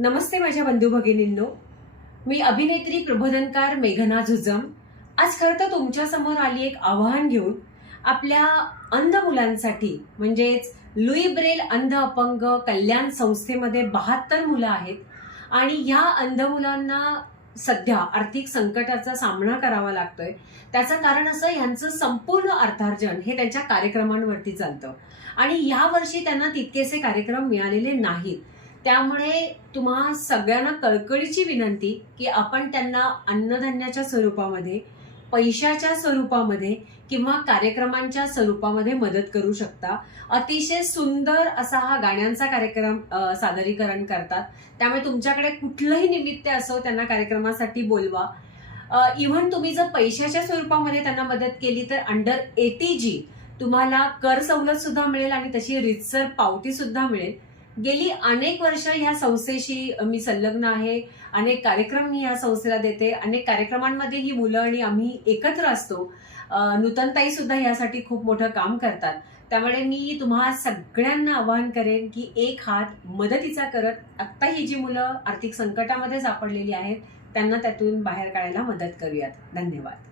नमस्ते माझ्या बंधू भगिनींनो, मी अभिनेत्री प्रबोधनकार मेघना झुजम आज खरं तर तुमच्या समोर आली एक आव्हान घेऊन. आपल्या अंध मुलांसाठी म्हणजेच लुई ब्रेल अंध अपंग कल्याण संस्थेमध्ये 72 मुलं आहेत आणि या अंध मुलांना सध्या आर्थिक संकटाचा सामना करावा लागतोय. त्याचं कारण असं यांचं संपूर्ण अर्थार्जन हे त्यांच्या कार्यक्रमांवरती चालतं आणि यावर्षी त्यांना तितकेसे कार्यक्रम मिळालेले नाहीत. त्यामुळे तुम्हा सगळ्यांना कळकळीची विनंती की आपण त्यांना अन्नधान्याच्या स्वरूपामध्ये, पैशाच्या स्वरूपामध्ये किंवा कार्यक्रमांच्या स्वरूपामध्ये मदत करू शकता. अतिशय सुंदर असा हा गाण्यांचा कार्यक्रम सादरीकरण करतात. त्यामुळे तुमच्याकडे कुठलंही निमित्त असो त्यांना कार्यक्रमासाठी बोलवा. इव्हन तुम्ही जर पैशाच्या स्वरूपामध्ये त्यांना मदत केली तर अंडर 80G तुम्हाला कर सवलत सुद्धा मिळेल आणि तशी रीतसर पावती सुद्धा मिळेल. गेली अनेक वर्ष ह्या संस्थेशी मी संलग्न आहे. अनेक कार्यक्रम मी या संस्थेला देते. अनेक कार्यक्रमांमध्ये ही मुलं आणि आम्ही एकत्र असतो. नूतनताई सुद्धा यासाठी खूप मोठं काम करतात. त्यामुळे मी तुम्हा सगळ्यांना आवाहन करेन की एक हात मदतीचा करत आत्ता ही जी मुलं आर्थिक संकटामध्ये सापडलेली आहेत त्यांना त्यातून बाहेर काढायला मदत करूयात. धन्यवाद.